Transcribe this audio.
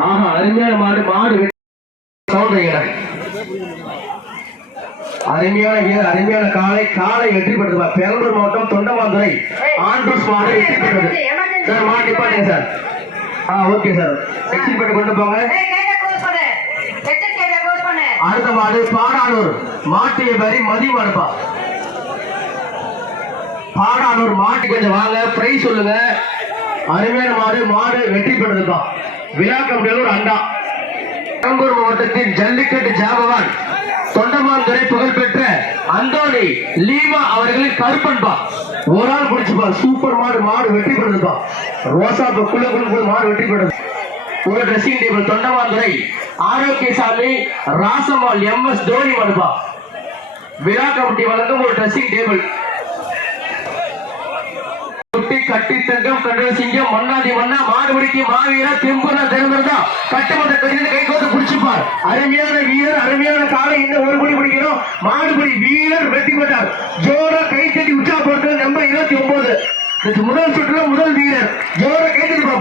ஆஹா அருமையான மாடு மாடு அருமையான வீரர் அருமையான காலை காலை வெற்றி பெற்றது பெரம்பலூர் மாவட்டம் தொண்டமாந்துறை ஆண்ட்ரூஸ் மாடு வெற்றி பெற்றது சார் மாடு நிப்பாட்டுங்க சார் ஓகே சார் எக்ஸிட் பண்ணி கொண்டு போங்க அடுத்த மாடு பாடானூர் மாட்டு வியாபாரி மதி மாடுப்பா பாடானூர் மாட்டு கொஞ்சம் வாங்க பிரைஸ் சொல்லுங்க அருமையான மாடு மாடு வெற்றி பெற்றதுப்பா விழா கமிட்டியில் ஒரு அண்டா பெரம்பலூர் மாவட்டத்தின் ஜல்லிக்கட்டு ஜாபவான் தொண்டமாந்துறை புகழ்பெற்ற அந்தோனி லீமா அவர்களின் கருப்பன்பா ஒரு ஆள் பிடிச்சுப்பா சூப்பர் மாடு மாடு வெற்றி பெற்றதுப்பா ரோசா குள்ள மாடு வெற்றி பெற்றது ஒரு dressing table Thondamanthurai Arokkiasamy Rasamal MS Dhoni மாடுப்பா விழா கமிட்டி வழங்கும் ஒரு ட்ரெஸ்ஸிங் டேபிள் கட்டி தங்கம் கண்டல் சிங்கம் மன்னாதி மன்னா மாடுபிடிக்கு மாவீரா தெம்புனா திறந்திருந்தா கட்டுமன்ற கடிதத்தை கை கோத்து பிடிச்சுப்பார் அருமையான வீரர் அருமையான காலை இன்னும் ஒரு மணி பிடிக்கணும் மாடுபிடி வீரர் வெற்றி பெற்றார் ஜோரா கை தட்டி உற்சாகப்படுத்த நம்பர் 29 முதல் சுற்றுல முதல் வீரர் ஜோரா கை தட்டி பார்ப்போம்